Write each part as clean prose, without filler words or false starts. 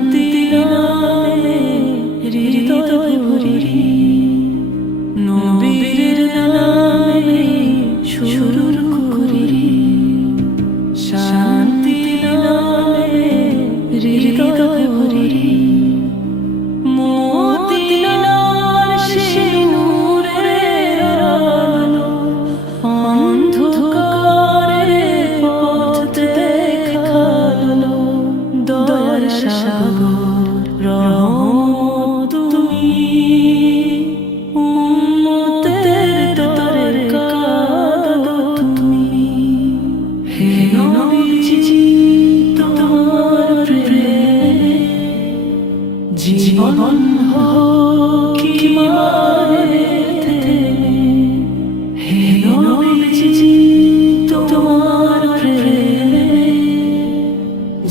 শান্তি নামে হৃদয় ভরি, নবীর নামে শুরু করি। শান্তি নামে হৃদয় ভরি, মদিনার সেই নূরের আলো অন্ধকারে পথ দেখালো। দয়ার সাগর রহমত তুমি, উম্মতের তরে কাঁদো তুমি। হে নবীজি তোমার প্রেমে জীবন হোক ঈমানে থেমে। হে নবীজি তোমার প্রেমে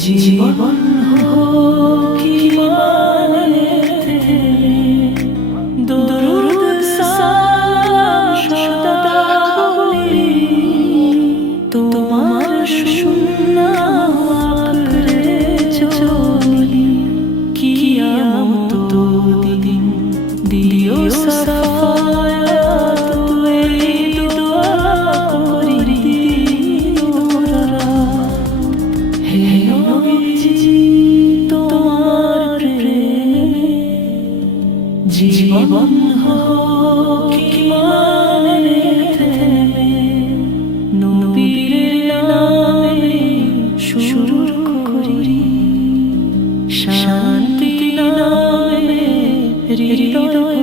জীবন হোক ঈমানে থেমে। দরুদ সালাম সদা বলি তোমার সুন্নাহ আঁকড়ে চলি। কিয়ামত দিন দিও সাফায়াত, এই দোয়া করি দিন রাত। হে নবীজি তোমার প্রেমে জীবন হোক ঈমানে থেমে। নবীর নামে শুরু করি, শান্তি নামে হৃদয়